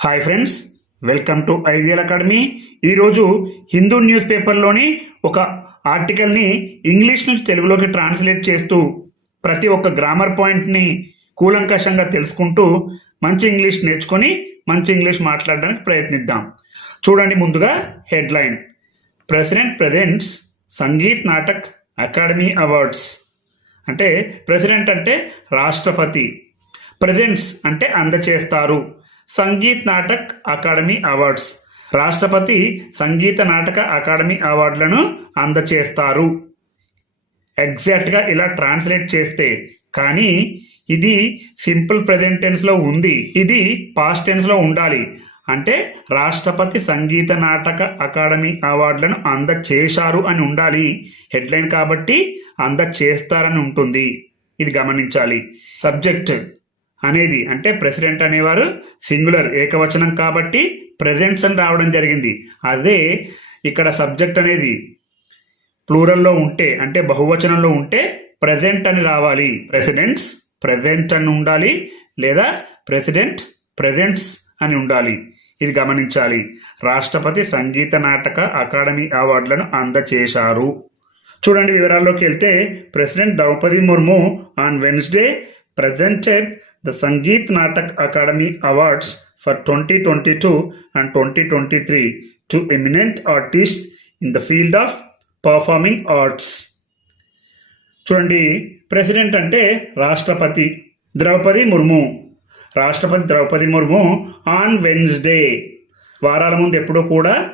Hi friends welcome to IVL academy. ఈరోజు Hindu news పేపర్లోని ఒక ఆర్టికల్ని English నుంచి తెలుగులోకి ట్రాన్స్లేట్ చేస్తూ ప్రతి ఒక్క గ్రామర్ పాయింట్ని కూలంకషంగా తెలుసుకుంటూ మంచి ఇంగ్లీష్ నేర్చుకొని మంచి ఇంగ్లీష్ మాట్లాడడానికి ప్రయత్నిద్దాం. చూడండి ముందుగా headline. President presents Sangeet Natak academy awards. అంటే ప్రెసిడెంట్ అంటే రాష్ట్రపతి. ప్రజెంట్స్ అంటే అందచేస్తారు. Sangeet Natak academy awards. రాష్ట్రపతి సంగీత నాటక అకాడమీ అవార్డులను అందచేస్తారు. ఎగ్జాక్ట్గా ఇలా ట్రాన్స్లేట్ చేస్తే కానీ ఇది సింపుల్ ప్రజెంట్ టెన్స్లో ఉంది. ఇది పాస్ట్ టెన్స్లో ఉండాలి. అంటే రాష్ట్రపతి సంగీత నాటక అకాడమీ అవార్డులను అందచేశారు అని ఉండాలి. హెడ్లైన్ కాబట్టి అందచేస్తారని ఉంటుంది. ఇది గమనించాలి. సబ్జెక్ట్ అనేది అంటే ప్రెసిడెంట్ అనేవారు సింగులర్ ఏకవచనం కాబట్టి ప్రెజెంట్స్ అని రావడం జరిగింది. అదే ఇక్కడ సబ్జెక్ట్ అనేది ప్లూరల్లో ఉంటే అంటే బహువచనంలో ఉంటే ప్రెజెంట్ అని రావాలి. ప్రెసిడెంట్స్ ప్రెజెంట్ అని ఉండాలి లేదా ప్రెసిడెంట్ ప్రెజెంట్స్ అని ఉండాలి. ఇది గమనించాలి. రాష్ట్రపతి సంగీత నాటక అకాడమీ అవార్డులను అందచేశారు. చూడండి వివరాల్లోకి వెళ్తే president Draupadi Murmu on Wednesday presented the Sangeet Natak Academy Awards for 2022 and 2023 to eminent artists in the field of performing arts చూడండి ప్రెసిడెంట్ అంటే రాష్ట్రపతి ద్రౌపది ముర్ము. రాష్ట్రపతి ద్రౌపది ముర్ము ఆన్ వెన్స్డే వారాల ముందు ఎప్పుడూ కూడా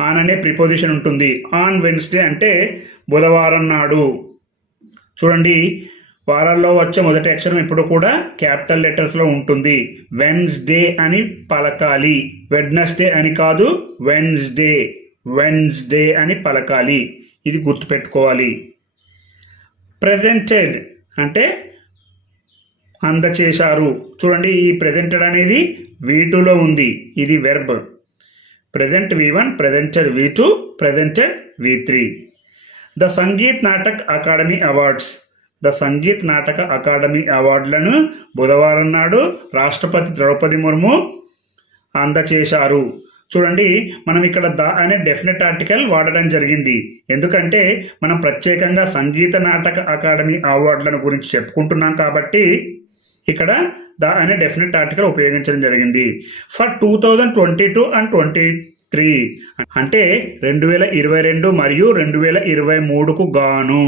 ఆన్ అనే ప్రిపోజిషన్ ఉంటుంది. ఆన్ వెన్స్డే అంటే బుధవారం నాడు. చూడండి వారాల్లో వచ్చే మొదటి అక్షరం ఇప్పుడు కూడా క్యాపిటల్ లెటర్స్లో ఉంటుంది. వెన్స్డే అని పలకాలి. వెడ్నెస్డే అని కాదు వెన్స్డే. వెన్స్డే అని పలకాలి. ఇది గుర్తుపెట్టుకోవాలి. ప్రెజెంటెడ్ అంటే అందచేశారు. చూడండి ఈ ప్రెజెంటెడ్ అనేది వి టూలో ఉంది. ఇది verb present V one presented V two presented V three. The Sangeet Natak academy awards. The Sangeet Nataka academy అవార్డులను బుధవారం నాడు రాష్ట్రపతి ద్రౌపది ముర్ము అందచేశారు. చూడండి మనం ఇక్కడ ద అనే డెఫినెట్ ఆర్టికల్ వాడడం జరిగింది. ఎందుకంటే మనం ప్రత్యేకంగా సంగీత నాటక అకాడమీ అవార్డులను గురించి చెప్పుకుంటున్నాం కాబట్టి ఇక్కడ ద అనే డెఫినెట్ ఆర్టికల్ ఉపయోగించడం జరిగింది. For two thousand twenty two and twenty three అంటే రెండు వేల ఇరవై రెండు మరియు రెండు వేల ఇరవై మూడుకు గాను.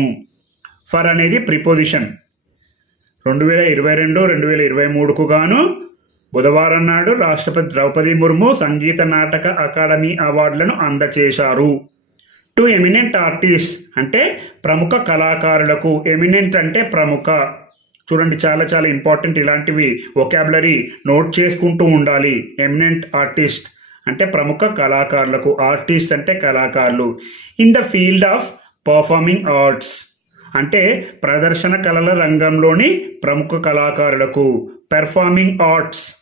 ఫర్ అనేది ప్రిపోజిషన్. రెండు వేల ఇరవై రెండు రెండు వేల ఇరవై మూడుకు గాను బుధవారం నాడు రాష్ట్రపతి ద్రౌపది ముర్ము సంగీత నాటక అకాడమీ అవార్డులను అందచేశారు. టు ఎమినెంట్ ఆర్టిస్ట్ అంటే ప్రముఖ కళాకారులకు. ఎమినెంట్ అంటే ప్రముఖ. చూడండి చాలా చాలా ఇంపార్టెంట్ ఇలాంటివి ఒకాబులరీ నోట్ చేసుకుంటూ ఉండాలి. ఎమినెంట్ ఆర్టిస్ట్ అంటే ప్రముఖ కళాకారులకు. ఆర్టిస్ట్ అంటే కళాకారులు. In the field of performing arts అంటే ప్రదర్శన కళల రంగంలోని ప్రముఖ కళాకారులకు పెర్ఫార్మింగ్ ఆర్ట్స్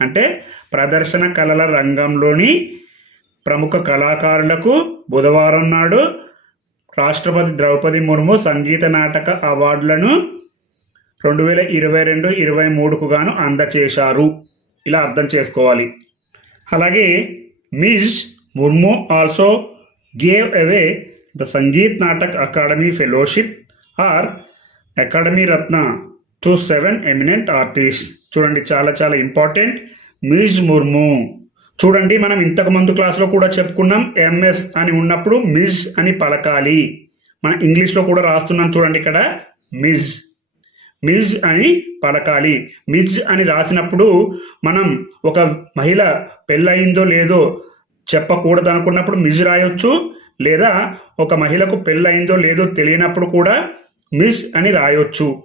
అంటే ప్రదర్శన కళల రంగంలోని ప్రముఖ కళాకారులకు బుధవారం నాడు రాష్ట్రపతి ద్రౌపది ముర్ము సంగీత నాటక అవార్డులను రెండు వేల ఇరవై రెండు ఇరవై మూడుకు గాను అందచేశారు. ఇలా అర్థం చేసుకోవాలి. అలాగే miss Murmu also gave away the Sangeet Natak academy fellowship or academy Ratna to seven eminent artist. చూడండి చాలా చాలా ఇంపార్టెంట్. మీజ్ ముర్ము. చూడండి మనం ఇంతకు ముందు క్లాస్లో కూడా చెప్పుకున్నాం ఎంఎస్ అని ఉన్నప్పుడు మిజ్ అని పలకాలి. మన ఇంగ్లీష్లో కూడా రాస్తున్నాం చూడండి ఇక్కడ మిజ్. మిజ్ అని పలకాలి. మిజ్ అని రాసినప్పుడు మనం ఒక మహిళ పెళ్ళయిందో లేదో చెప్పకూడదు అనుకున్నప్పుడు మిజ్ రాయొచ్చు లేదా ఒక మహిళకు పెళ్ళయిందో లేదో తెలియనప్పుడు కూడా మిస్ అని రాయొచ్చు.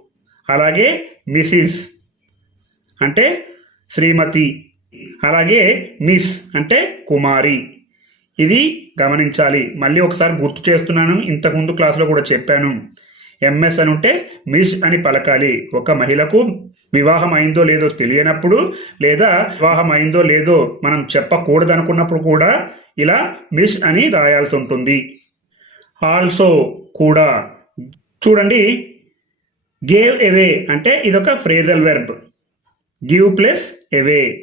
అలాగే మిసిస్ అంటే శ్రీమతి అలాగే మిస్ అంటే కుమారి. ఇది గమనించాలి. మళ్ళీ ఒకసారి గుర్తు చేస్తున్నాను. ఇంతకుముందు క్లాస్లో కూడా చెప్పాను. ఎంఎస్ అని ఉంటే మిస్ అని పలకాలి. ఒక మహిళకు వివాహం అయిందో లేదో తెలియనప్పుడు లేదా వివాహం అయిందో లేదో మనం చెప్పకూడదనుకున్నప్పుడు కూడా ఇలా మిస్ అని రాయాల్సి ఉంటుంది. ఆల్సో కూడా చూడండి గేవ్ అవే అంటే ఇదొక phrasal verb give plus away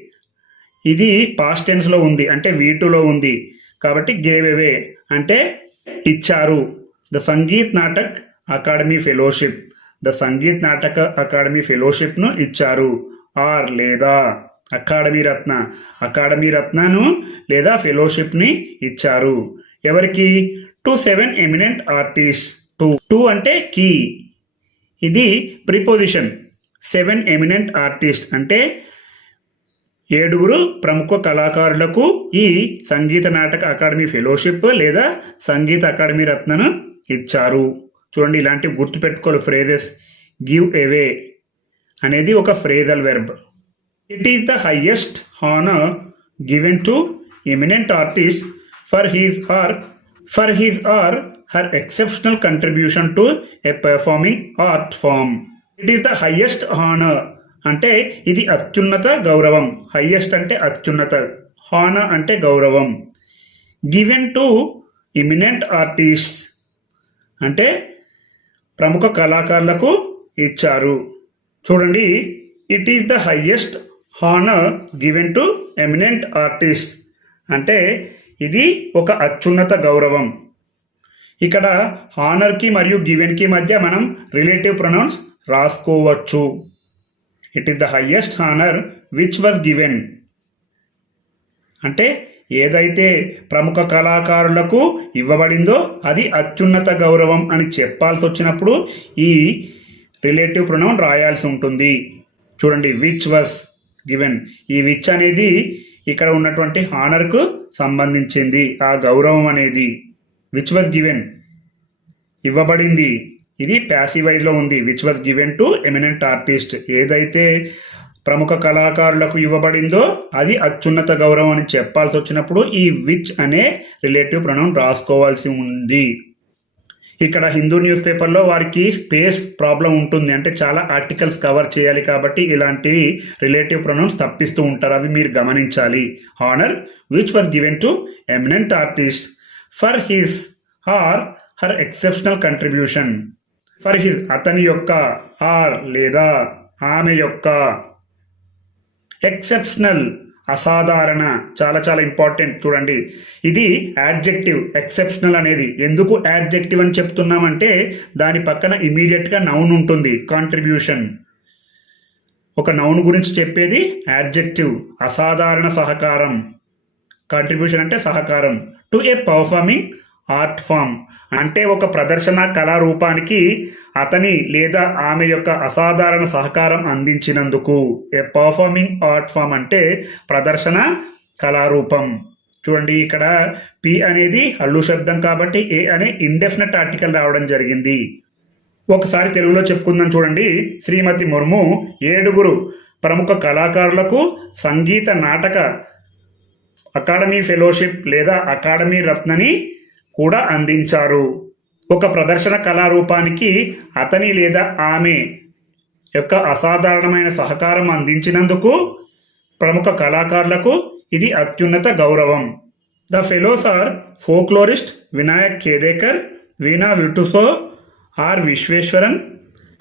ఇది పాస్ట్ టెన్స్లో ఉంది అంటే వీటులో ఉంది. కాబట్టి గేవ్ అవే అంటే ఇచ్చారు. The Sangeet Natak academy fellowship the Sangeet Nataka academy ఫెలోషిప్ను ఇచ్చారు. ఆర్ లేదా అకాడమీ రత్న అకాడమీ రత్నను లేదా ఫెలోషిప్ని ఇచ్చారు. ఎవరికి? To seven eminent artist to. To అంటే కీ. ఇది ప్రిపోజిషన్. సెవెన్ ఎమినెంట్ ఆర్టిస్ట్ అంటే ఏడుగురు ప్రముఖ కళాకారులకు ఈ సంగీత నాటక అకాడమీ ఫెలోషిప్ లేదా సంగీత అకాడమీ రత్నను ఇచ్చారు. చూడండి ఇలాంటివి గుర్తుపెట్టుకోవాలి ఫ్రేజెస్. గివ్ అవే అనేది ఒక phrasal verb. It is the highest honour given to eminent artist for his or for his or her exceptional contribution to a performing art form it is the highest honour అంటే ఇది అత్యున్నత గౌరవం. Highest అంటే అత్యున్నత. హాన అంటే గౌరవం. Given to imminent artist అంటే ప్రముఖ కళాకారులకు ఇచ్చారు. చూడండి it is the highest honour given to eminent artist అంటే ఇది ఒక అత్యున్నత గౌరవం. ఇక్కడ హానర్కి మరియు గివెన్కి మధ్య మనం రిలేటివ్ ప్రొనౌన్స్ రాసుకోవచ్చు. It is the highest honour which was given అంటే ఏదైతే ప్రముఖ కళాకారులకు ఇవ్వబడిందో అది అత్యున్నత గౌరవం అని చెప్పాల్సి వచ్చినప్పుడు ఈ రిలేటివ్ ప్రొనౌన్ రాయాల్సి ఉంటుంది. చూడండి విచ్ వాజ్ గివెన్ ఈ విచ్ అనేది ఇక్కడ ఉన్నటువంటి హానర్కు సంబంధించింది. ఆ గౌరవం అనేది విచ్ వాజ్ గివెన్ ఇవ్వబడింది. ఇది ప్యాసివైజ్లో ఉంది. Which was given to eminent artist ఏదైతే ప్రముఖ కళాకారులకు ఇవ్వబడిందో అది అత్యున్నత గౌరవం అని చెప్పాల్సి వచ్చినప్పుడు ఈ విచ్ అనే రిలేటివ్ ప్రణం రాసుకోవాల్సి ఉంది. ఇక్కడ హిందూ న్యూస్ పేపర్లో వారికి స్పేస్ ప్రాబ్లం ఉంటుంది. అంటే చాలా ఆర్టికల్స్ కవర్ చేయాలి కాబట్టి ఇలాంటివి రిలేటివ్ ప్రొనౌన్స్ తప్పిస్తూ ఉంటారు. అవి మీరు గమనించాలి. Honour which was given to eminent artist for his or her exceptional contribution for his అతని యొక్క ఆర్ లేదా ఆమె యొక్క ఎక్సెప్షనల్ అసాధారణ చాలా చాలా ఇంపార్టెంట్ చూడండి. ఇది యాడ్జెక్టివ్ ఎక్సెప్షనల్ అనేది. ఎందుకు యాడ్జెక్టివ్ అని చెప్తున్నామంటే దాని పక్కన ఇమీడియట్గా నౌన్ ఉంటుంది కాంట్రిబ్యూషన్. ఒక నౌన్ గురించి చెప్పేది యాడ్జెక్టివ్ అసాధారణ సహకారం. కాంట్రిబ్యూషన్ అంటే సహకారం. To a performing art form అంటే ఒక ప్రదర్శన కళారూపానికి అతని లేదా ఆమె యొక్క అసాధారణ సహకారం అందించినందుకు. ఏ పర్ఫార్మింగ్ ఆర్ట్ ఫామ్ అంటే ప్రదర్శన కళారూపం చూడండి ఇక్కడ పి అనేది హల్లు శబ్దం కాబట్టి ఏ అనే ఇండెఫినెట్ ఆర్టికల్ రావడం జరిగింది. ఒకసారి తెలుగులో చెప్పుకుందాం చూడండి. శ్రీమతి ముర్ము ఏడుగురు ప్రముఖ కళాకారులకు సంగీత నాటక అకాడమీ ఫెలోషిప్ లేదా అకాడమీ రత్నని కూడా అందించారు. ఒక ప్రదర్శన కళారూపానికి అతని లేదా ఆమె యొక్క అసాధారణమైన సహకారం అందించినందుకు ప్రముఖ కళాకారులకు ఇది అత్యున్నత గౌరవం. The fellows are folklorist Vinayak Khedekar veena virtuoso R Visweswaran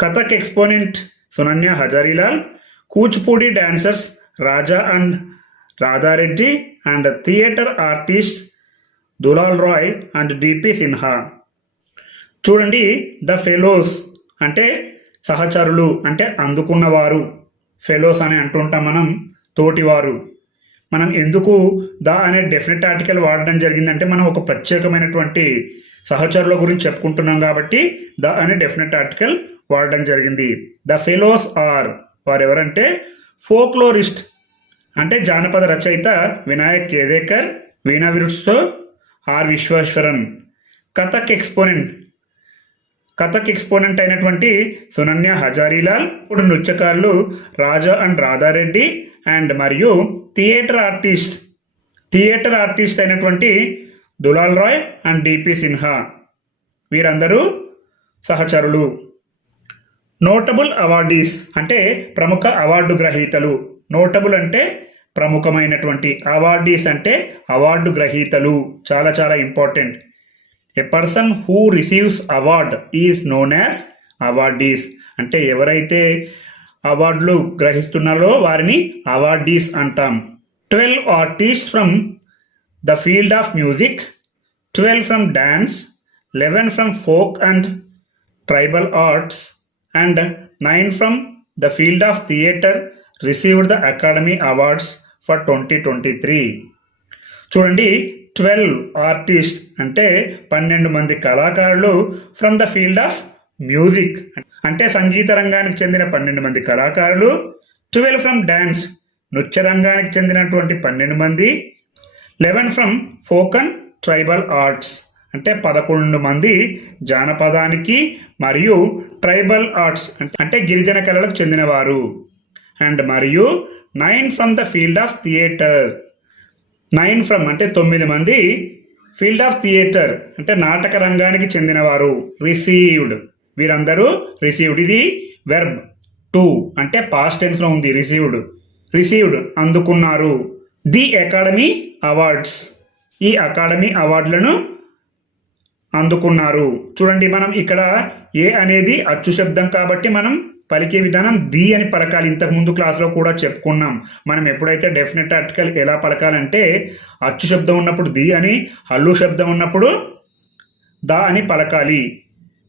Kathak exponent Sunayana Hazarilal Kuchipudi dancers Raja and Radha Reddy and theatre artist Dulal Roy and D P Sinha చూడండి ద ఫెలోస్ అంటే సహచరులు అంటే అందుకున్నవారు. Fellows అని అంటుంటాం మనం తోటివారు. మనం ఎందుకు the అనే డెఫినెట్ ఆర్టికల్ వాడడం జరిగిందంటే మనం ఒక ప్రత్యేకమైనటువంటి సహచరుల గురించి చెప్పుకుంటున్నాం కాబట్టి ద అనే డెఫినెట్ ఆర్టికల్ వాడడం జరిగింది. ద ఫెలోస్ ఆర్ వారు ఎవరంటే ఫోక్లోరిస్ట్ అంటే జానపద రచయిత Vinayak కేదేకర్ veena విరుడ్స్తో R Visweswaran. Kathak exponent. Kathak exponent అయినటువంటి సునన్య హజారీలాల్ ఇప్పుడు నృత్యకారులు రాజా అండ్ రాధారెడ్డి అండ్ మరియు థియేటర్ ఆర్టిస్ట్ థియేటర్ ఆర్టిస్ట్ అయినటువంటి Dulal Roy and D P Sinha. వీరందరూ సహచరులు. నోటబుల్ అవార్డీస్ అంటే ప్రముఖ అవార్డు గ్రహీతలు. నోటబుల్ అంటే ప్రముఖమైనటువంటి అవార్డీస్ అంటే అవార్డు గ్రహీతలు. చాలా చాలా important. A person who receives award is known as awardees. అంటే ఎవరైతే అవార్డులు గ్రహిస్తున్నారో వారిని అవార్డీస్ అంటాం. Twelve artist from the field of music twelve from dance eleven from folk and tribal arts and nine from the field of theatre received the academy awards for twenty twenty three చూడండి twelve artist అంటే పన్నెండు మంది కళాకారులు from the field of music అంటే సంగీత రంగానికి చెందిన పన్నెండు మంది కళాకారులు ట్వెల్వ్ ఫ్రమ్ డ్యాన్స్ నృత్య రంగానికి చెందినటువంటి పన్నెండు మంది eleven from folk and tribal arts అంటే పదకొండు మంది జానపదానికి మరియు ట్రైబల్ ఆర్ట్స్ అంటే గిరిజన కళలకు చెందినవారు. అండ్ మరియు nine from the field of theatre. Nine from అంటే తొమ్మిది మంది ఫీల్డ్ ఆఫ్ థియేటర్ అంటే నాటక రంగానికి చెందినవారు. రిసీవ్డ్. వీరందరూ రిసీవ్డ్. ఇది వెర్బ్ టు అంటే పాస్ట్ టెన్స్లో ఉంది. రిసీవ్డ్. రిసీవ్డ్. అందుకున్నారు. The academy awards. ఈ అకాడమీ అవార్డులను అందుకున్నారు. చూడండి మనం ఇక్కడ ఏ అనేది అచ్చు శబ్దం కాబట్టి మనం పలికే విధానం ది అని పలకాలి. ఇంతకు ముందు క్లాస్లో కూడా చెప్పుకున్నాం. మనం ఎప్పుడైతే డెఫినెట్ ఆర్టికల్ ఎలా పలకాలంటే అచ్చు శబ్దం ఉన్నప్పుడు ది అని హల్లు శబ్దం ఉన్నప్పుడు ద అని పలకాలి.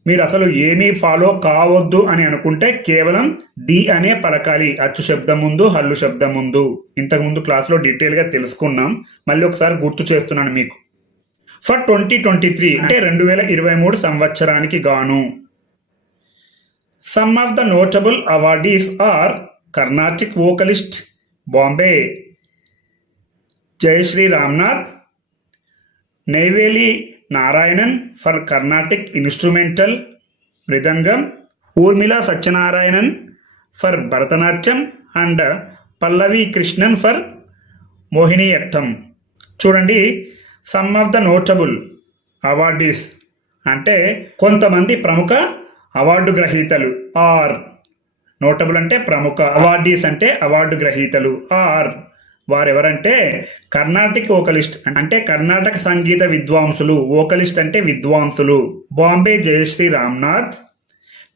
మీరు అసలు ఏమీ ఫాలో కావద్దు అని అనుకుంటే కేవలం ది అనే పలకాలి. అచ్చు శబ్దం ముందు హల్లు శబ్దం ముందు. ఇంతకు ముందు క్లాస్లో డీటెయిల్గా తెలుసుకున్నాం. మళ్ళీ ఒకసారి గుర్తు చేస్తున్నాను మీకు. ఫర్ ట్వంటీ ట్వంటీ త్రీ అంటే రెండు వేల ఇరవై మూడు సంవత్సరానికి గాను. Some of the notable awardees are Carnatic vocalist Bombay Jayashri Ramnath Neyveli Narayanan for Carnatic instrumental mridangam Urmila Sathyanarayanan for Bharatanatyam and Pallavi Krishnan for Mohiniyattam చూడండి some of the notable awardees అంటే కొంతమంది ప్రముఖ award గ్రహీతలు are. Notable అంటే ప్రముఖ awardees అంటే award గ్రహీతలు are. వారెవరంటే కర్ణాటిక్ ఓకలిస్ట్ అంటే కర్ణాటక సంగీత విద్వాంసులు. ఓకలిస్ట్ అంటే విద్వాంసులు. Bombay Jayashri Ramnath.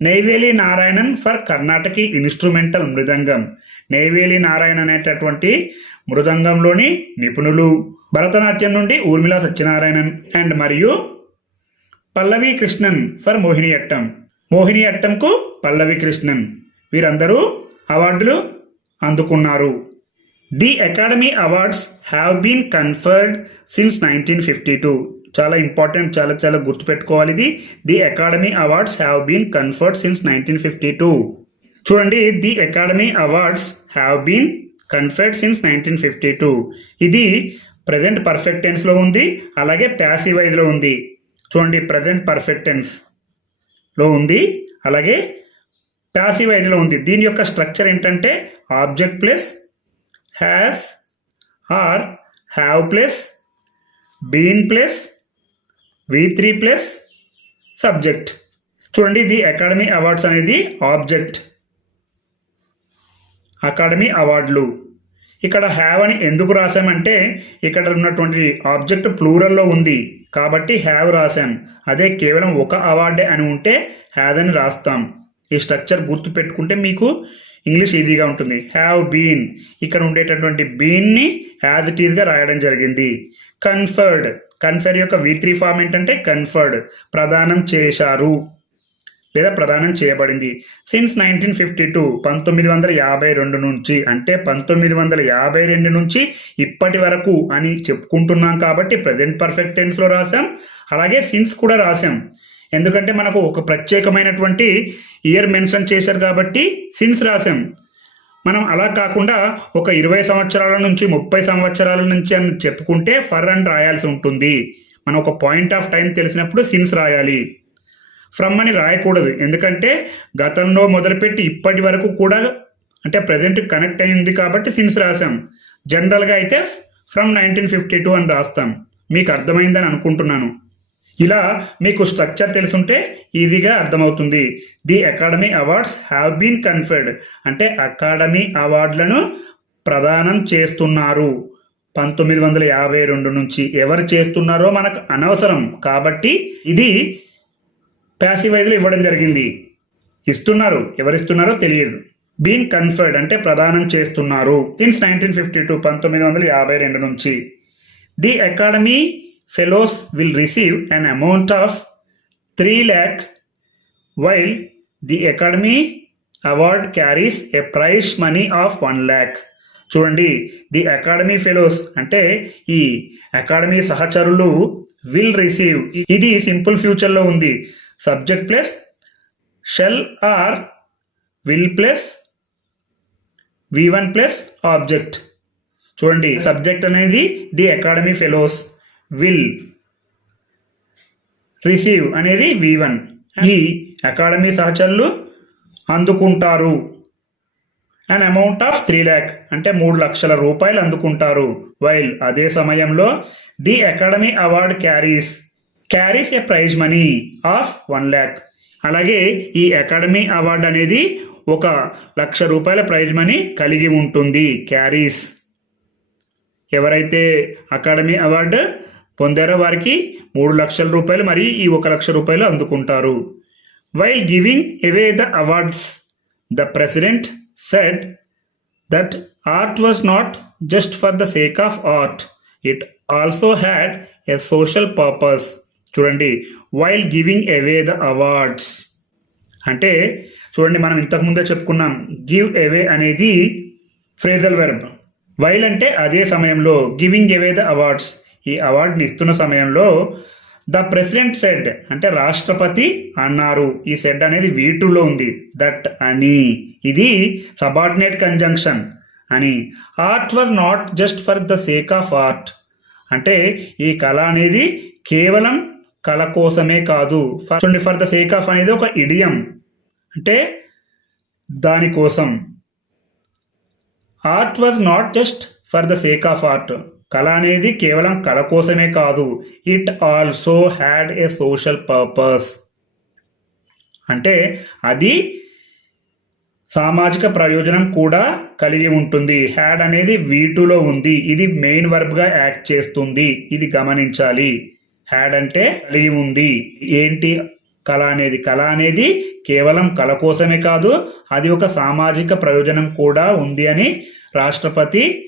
Neyveli Narayanan for Karnataka instrumental mridangam. Neyveli Narayana అనేటటువంటి మృదంగంలోని నిపుణులు. భరతనాట్యం నుండి ఊర్మిళ సత్యనారాయణన్ అండ్ మరియు పల్లవి కృష్ణన్ ఫర్ మోహినియట్టం. మోహినియట్టంకు పల్లవి కృష్ణన్. వీరందరూ అవార్డులు అందుకున్నారు. The academy awards have been conferred since nineteen fifty two చాలా ఇంపార్టెంట్ చాలా చాలా గుర్తుపెట్టుకోవాలి ఇది. The academy awards have been conferred since nineteen fifty two చూడండి the academy awards have been conferred since nineteen fifty two ఇది present perfect టెన్స్లో ఉంది అలాగే ప్యాసివైజ్లో ఉంది. చూడండి ప్రజెంట్ పర్ఫెక్ట్ లో ఉంది. అలాగే ప్యాసివైజ్లో ఉంది. దీని యొక్క స్ట్రక్చర్ ఏంటంటే object plus has or have plus been plus V three plus subject చూడండి ఇది అకాడమీ అవార్డ్స్ అనేది ఆబ్జెక్ట్ అకాడమీ అవార్డులు ఇక్కడ హ్యావ్ అని ఎందుకు రాసామంటే ఇక్కడ ఉన్నటువంటి ఆబ్జెక్ట్ ప్లూరల్లో ఉంది. కాబట్టి హ్యావ్ రాశాం అదే కేవలం ఒక అవార్డే అని ఉంటే హ్యాద్ అని రాస్తాం. ఈ స్ట్రక్చర్ గుర్తు పెట్టుకుంటే మీకు ఇంగ్లీష్ ఈజీగా ఉంటుంది. హ్యావ్ బీన్ ఇక్కడ ఉండేటటువంటి బీన్ని యాజ్ ఇట్ ఈజ్గా రాయడం జరిగింది. కన్ఫర్డ్ కన్ఫర్ యొక్క వి త్రీ ఫామ్ ఏంటంటే కన్ఫర్డ్ ప్రదానం చేశారు. లేదా ప్రదానం చేయబడింది. సిన్స్ నైన్టీన్ ఫిఫ్టీ టూ పంతొమ్మిది వందల యాభై రెండు నుంచి అంటే పంతొమ్మిది వందల యాభై రెండు నుంచి ఇప్పటి వరకు అని చెప్పుకుంటున్నాం కాబట్టి ప్రజెంట్ పర్ఫెక్ట్ టెన్స్లో రాసాం అలాగే సిన్స్ కూడా రాసాం ఎందుకంటే మనకు ఒక ప్రత్యేకమైనటువంటి ఇయర్ మెన్షన్ చేశారు కాబట్టి సిన్స్ రాసాం మనం అలా కాకుండా ఒక ఇరవై సంవత్సరాల నుంచి ముప్పై సంవత్సరాల నుంచి అని చెప్పుకుంటే ఫర్ అని రాయాల్సి ఉంటుంది. మనం ఒక పాయింట్ ఆఫ్ టైం తెలిసినప్పుడు సిన్స్ రాయాలి. ఫ్రమ్ అని రాయకూడదు. ఎందుకంటే గతంలో మొదలుపెట్టి ఇప్పటి వరకు కూడా అంటే ప్రజెంట్ కనెక్ట్ అయింది కాబట్టి సిన్స్ రాసాం జనరల్గా అయితే ఫ్రమ్ నైన్టీన్ ఫిఫ్టీ టూ అని రాస్తాం. మీకు అర్థమైందని అనుకుంటున్నాను. ఇలా మీకు స్ట్రక్చర్ తెలుసుంటే ఈజీగా అర్థమవుతుంది. The academy awards have been conferred. అంటే అకాడమీ అవార్డులను ప్రదానం చేస్తున్నారు. పంతొమ్మిది వందల యాభై రెండు నుంచి ఎవరు చేస్తున్నారో మనకు అనవసరం. కాబట్టి ఇది ప్యాసివైజ్లో ఇవ్వడం జరిగింది. ఇస్తున్నారు. ఎవరిస్తున్నారో తెలియదు. బీన్ కన్ఫర్డ్ అంటే ప్రదానం చేస్తున్నారు. సిన్స్ నైన్టీన్ ఫిఫ్టీ టూ పంతొమ్మిది వందల యాభై రెండు నుంచి. The academy fellows will receive an amount of three lakh while the academy award carries a prize money of one lakh చూడండి ది అకాడమీ ఫెలోస్ అంటే ఈ అకాడమీ సహచరులు విల్ రిసీవ్ ఇది సింపుల్ ఫ్యూచర్లో ఉంది. Subject plus shall or will plus V one plus object. చూడండి subject అనేది the academy fellows. Will receive అనేది వి వన్. ఈ అకాడమీ సహచరులు అందుకుంటారు. And amount of three lakh అంటే మూడు లక్షల రూపాయలు అందుకుంటారు. వైల్ అదే సమయంలో the academy award carries. Carries a prize money of one lakh అలాగే ఈ అకాడమీ అవార్డు అనేది ఒక లక్ష రూపాయల ప్రైజ్ మనీ కలిగి ఉంటుంది క్యారీస్ ఎవరైతే అకాడమీ అవార్డు పొందారో వారికి మూడు లక్షల రూపాయలు మరి ఈ ఒక లక్ష రూపాయలు అందుకుంటారు. While giving away the awards the president said that art was not just for the sake of art it also had a social purpose చూడండి while giving away the awards అంటే చూడండి మనం ఇంతకు ముందే చెప్పుకున్నాం గివ్ అవే అనేది phrasal verb while అంటే అదే సమయంలో గివింగ్ అవే ద అవార్డ్స్ ఈ అవార్డుని ఇస్తున్న సమయంలో ద ప్రెసిడెంట్ సెడ్ అంటే రాష్ట్రపతి అన్నారు. ఈ సెడ్ అనేది వీటులో ఉంది. దట్ అని. ఇది సబార్డినేట్ కంజంక్షన్ అని. Art was not just for the sake of art అంటే ఈ కళ అనేది కేవలం కళ కోసమే కాదు. చూడండి ఫర్ ద సేక్ ఆఫ్ అనేది ఒక ఇడియం అంటే దానికోసం art was not just for the sake of art కళ అనేది కేవలం కళ కోసమే కాదు. It also had a social purpose అంటే అది సామాజిక ప్రయోజనం కూడా కలిగి ఉంటుంది. హ్యాడ్ అనేది వీటులో ఉంది. ఇది మెయిన్ వర్బ్గా యాక్ట్ చేస్తుంది. ఇది గమనించాలి. హ్యాడ్ అంటే కలిగి ఉంది. ఏంటి? కళ అనేది కళ అనేది కేవలం కళ కోసమే కాదు అది ఒక సామాజిక ప్రయోజనం కూడా ఉంది అని రాష్ట్రపతి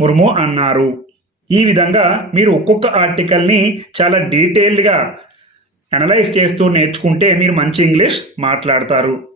ముర్ము అన్నారు. ఈ విధంగా మీరు ఒక్కొక్క ఆర్టికల్ని చాలా డీటెయిల్డ్గా అనలైజ్ చేస్తూ నేర్చుకుంటే మీరు మంచి ఇంగ్లీష్ మాట్లాడతారు.